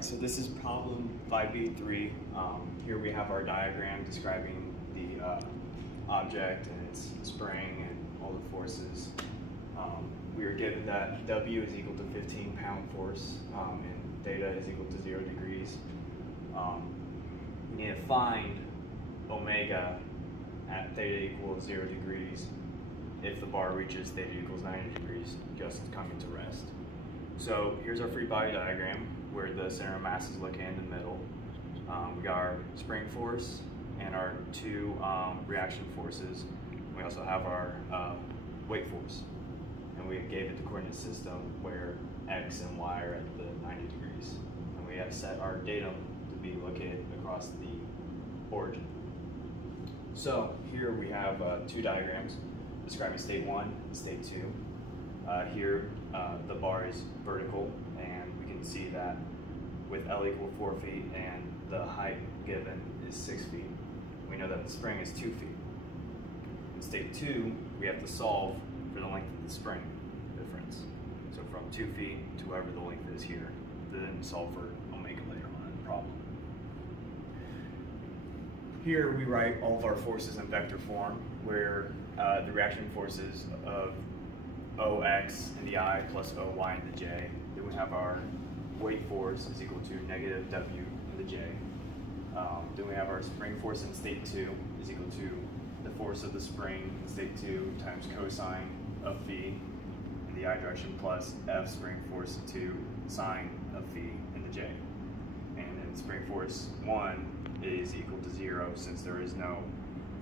So this is problem 5b3. Here we have our diagram describing the object and its spring and all the forces. We are given that W is equal to 15 pound force and theta is equal to 0 degrees. We need to find omega at theta equals 0 degrees if the bar reaches theta equals 90 degrees, just coming to rest. So here's our free body diagram where the center of mass is located in the middle. We got our spring force and our two reaction forces. We also have our weight force. And we gave it the coordinate system where x and y are at the 90 degrees. And we have set our datum to be located across the origin. So here we have two diagrams describing state 1 and state 2. Here the bar is vertical, and we can see that with L equal 4 feet and the height given is 6 feet, we know that the spring is 2 feet. In state 2, we have to solve for the length of the spring difference. So from 2 feet to whatever the length is here, then solve for omega later on in the problem. Here we write all of our forces in vector form, where the reaction forces of OX in the I plus OY in the J. Then we have our weight force is equal to negative W in the J. Then we have our spring force in state 2 is equal to the force of the spring in state 2 times cosine of phi in the I direction plus F spring force 2 sine of phi in the J. And then spring force 1 is equal to 0 since there is no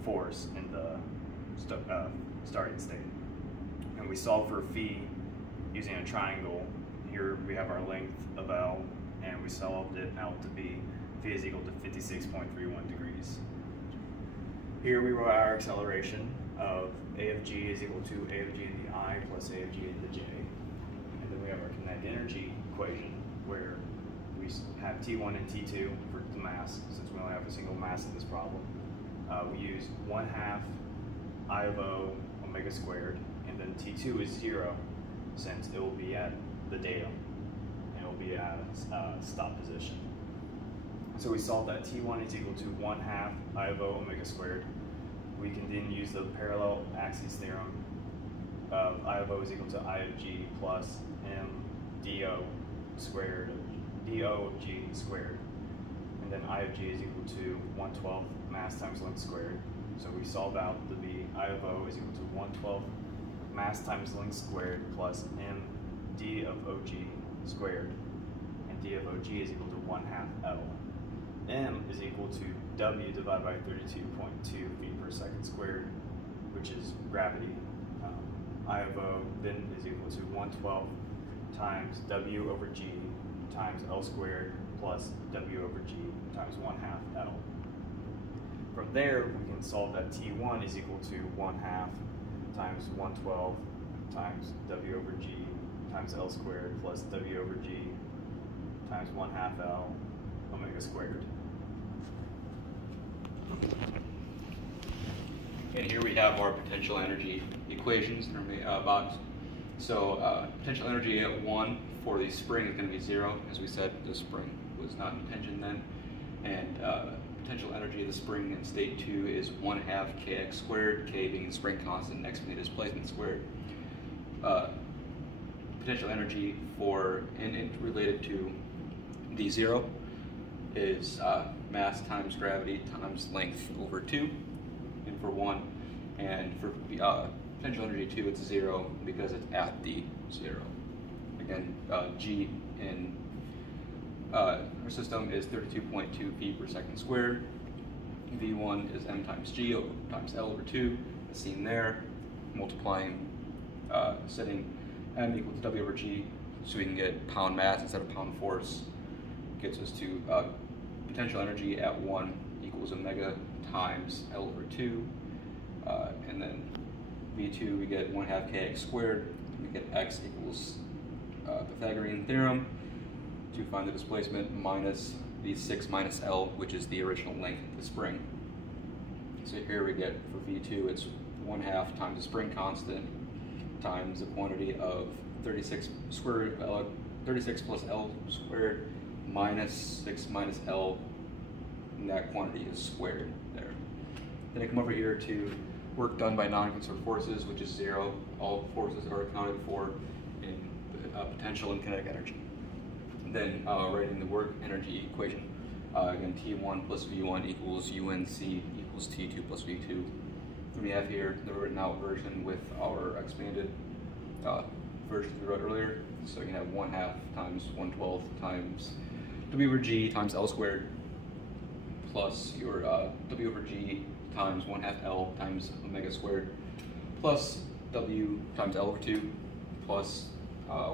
force in the starting state. And we solve for phi using a triangle. Here we have our length of L, and we solved it out to be phi is equal to 56.31 degrees. Here we wrote our acceleration of A of G is equal to A of G in the I plus A of G in the J. And then we have our kinetic energy equation where we have T1 and T2 for the mass, since we only have a single mass in this problem. We use 1/2 I of O omega squared, and then T2 is 0 since it will be at the datum and it will be at a stop position. So we solve that T1 is equal to 1/2 I of O omega squared. We can then use the parallel axis theorem of I of O is equal to I of G plus M dO squared, dO of G squared. And then I of G is equal to 1/12 mass times length squared. So we solve out to be I of O is equal to 1/12 mass times length squared plus M d of OG squared. And d of OG is equal to 1/2 L. M is equal to W divided by 32.2 feet per second squared, which is gravity. I of O then is equal to 1/12 times W over G times L squared plus W over G times 1/2 L. From there, we can solve that T1 is equal to 1/2 times 1/12 times W over G times L squared plus W over G times 1/2 L omega squared. And here we have our potential energy equations in our box. So potential energy at 1 for the spring is going to be 0. As we said, the spring was not in tension then. And potential energy of the spring in state 2 is 1/2 kx squared, k being the spring constant, x being the displacement squared. Potential energy for, and related to d0, is mass times gravity times length over 2, and for 1. And for potential energy 2, it's 0 because it's at the 0. Again, G in our system is 32.2 feet per second squared. V1 is m times G times L over 2, as seen there, multiplying, setting m equal to W over G so we can get pound mass instead of pound force. Gets us to potential energy at 1 equals omega times L over 2, and then V2 we get 1/2 kx squared, we get x equals Pythagorean theorem to find the displacement minus V6 minus L, which is the original length of the spring. So here we get for V2 it's 1/2 times the spring constant times the quantity of 36 plus L squared minus 6 minus L, and that quantity is squared there. Then I come over here to work done by non-conserved forces, which is 0. All forces are accounted for in potential and kinetic energy. And then writing the work energy equation. Again, T1 plus V1 equals UNC equals T2 plus V2. And we have here the written out version with our expanded version we wrote earlier. So you can have 1/2 times 1/12 times W over G times L squared plus your W over G times 1/2 L times omega squared plus W times L over 2 plus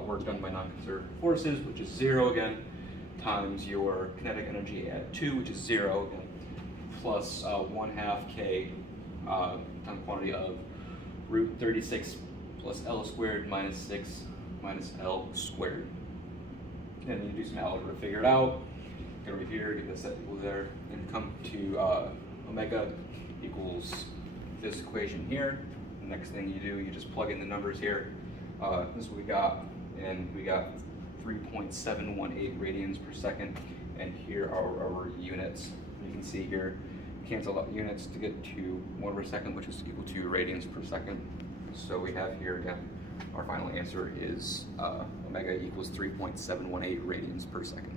work done by non-conserved forces, which is 0 again, times your kinetic energy at 2, which is 0 again, plus 1/2 K time quantity of root 36 plus L squared minus 6 minus L squared. And then you do some algebra to figure it out. Get over here, get this set equal there, and come to omega equals this equation here. The next thing you do, you just plug in the numbers here. This is what we got, and we got 3.718 radians per second, and here are our units. You can see here, cancel out units to get to 1 over second, which is equal to radians per second. So we have here again, our final answer is omega equals 3.718 radians per second.